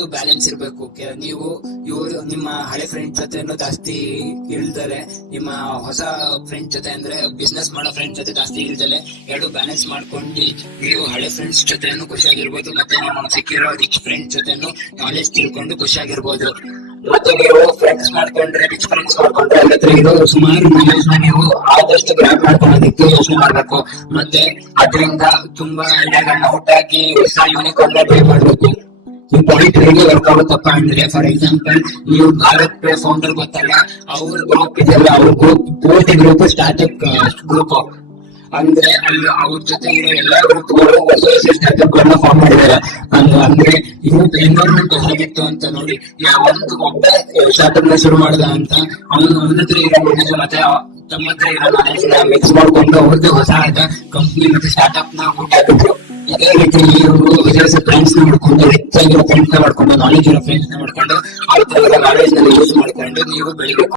ಎರಡು ಬ್ಯಾಲೆನ್ಸ್ ಇರ್ಬೇಕು. ನೀವು ನಿಮ್ಮ ಹಳೆ ಫ್ರೆಂಡ್ ಜೊತೆನೂ ಜಾಸ್ತಿ ಇಳ್ದರೆ, ನಿಮ್ಮ ಹೊಸ ಫ್ರೆಂಡ್ ಜೊತೆ ಅಂದ್ರೆ ಬಿಸ್ನೆಸ್ ಮಾಡೋ ಫ್ರೆಂಡ್ ಜೊತೆ ಜಾಸ್ತಿ ಇಳ್ದಲೆ ಎರಡು ಬ್ಯಾಲೆನ್ಸ್ ಮಾಡ್ಕೊಂಡು ನೀವು ಹಳೆ ಫ್ರೆಂಡ್ಸ್ ಜೊತೆನೂ ಖುಷಿಯಾಗಿರ್ಬೋದು, ಮತ್ತೆ ನಿಮ್ಮ ಸಿಕ್ಕಿರೋ ರಿಚ್ ಫ್ರೆಂಡ್ಸ್ ಜೊತೆನೂ ನಾಲೆಜ್ ತಿಳ್ಕೊಂಡು ಖುಷಿಯಾಗಿರ್ಬೋದು. ಮತ್ತೆ ನೀವು ಫ್ರೆಂಡ್ಸ್ ಮಾಡ್ಕೊಂಡ್ರೆ, ರಿಚ್ ಫ್ರೆಂಡ್ಸ್ ಮಾಡ್ಕೊಂಡ್ರೆ ಅವ್ರ ಹತ್ರ ಇರೋ ಸುಮಾರು ನಾಲೆಜ್ ನ ನೀವು ಆದಷ್ಟು ಗ್ರಾಪ್ ಮಾಡ್ಕೊಳ್ಳೋದಕ್ಕೆ ಯೋಚನೆ ಮಾಡ್ಬೇಕು. ಮತ್ತೆ ಅದರಿಂದ ತುಂಬಾ ಐಡಿಯಾಗಳನ್ನ ಹುಟ್ಟಾಕಿ ಹೊಸ ಯೂನಿಕಾರ್ನ್ ನ ಟ್ರೈ ಮಾಡ್ಬೇಕು. ಈ ಪಾಯಿಂಟ್ ಹೇಗೆ ವರ್ಕ್ ಆಗುತ್ತಪ್ಪ ಅಂದ್ರೆ, ಫಾರ್ ಎಕ್ಸಾಂಪಲ್ ನೀವು ಭಾರತ್ ಪೇ ಫೌಂಡರ್ ಗೊತ್ತಲ್ಲ, ಅವ್ರ ಗ್ರೂಪ್ ಇದೆಯಲ್ಲ, ಅವ್ರ ಗ್ರೂಪ್ ಪೂರ್ತಿ ಗ್ರೂಪ್ ಸ್ಟಾರ್ಟ್ಅಪ್ ಗ್ರೂಪ್ ಅಂದ್ರೆ ಅಲ್ಲಿ ಅವ್ರ ಜೊತೆ ಇರೋ ಎಲ್ಲಾ ಗ್ರೂಪ್ಗಳು ಹೊಸ ಹೊಸ ಸ್ಟಾರ್ಟ್ಅಪ್ ಗಳನ್ನ ಫಾರ್ಮ್ ಮಾಡಿದ್ದಾರೆ. ಅಂದ್ರೆ ಯೂತ್ ಎನ್ವೈರನ್ಮೆಂಟ್ ಹೇಗಿತ್ತು ಅಂತ ನೋಡಿ, ಒಂದು ಒಬ್ಬ ಸ್ಟಾರ್ಟ್ಅಪ್ ನ ಶುರು ಮಾಡ್ದ ಅಂತ ಅವನ ಹತ್ರ ಇರೋ ನಾಲೆಜ್ ಮತ್ತೆ ತಮ್ಮ ಹತ್ರ ಇರೋ ನಾಲೆಜ್ ನ ಮಿಕ್ಸ್ ಮಾಡ್ಕೊಂಡು ಅವ್ರದ್ದು ಹೊಸ ಕಂಪ್ನಿ ಮತ್ತೆ ಸ್ಟಾರ್ಟ್ಅಪ್ ನ ಹುಟ್ಟಾಕಿದ್ರು. ಇದೇ ರೀತಿ ಇವರು ಹೊಸ ಹೊಸ ಫ್ರೆಂಡ್ಸ್ ನ ಮಾಡ್ಕೊಂಡು, ರಿಚ್ ಆಗಿರೋ ಫ್ರೆಂಡ್ಸ್ ನ ಮಾಡ್ಕೊಂಡು, ನಾಲೆಜ್ ಇರೋ ಫ್ರೆಂಡ್ಸ್ ನ ಮಾಡ್ಕೊಂಡು, ಅವ್ರ ನಾಲೆಜ್ ನ ಯೂಸ್ ಮಾಡ್ಕೊಂಡು ನೀವು ಬೆಳಿಬೇಕು.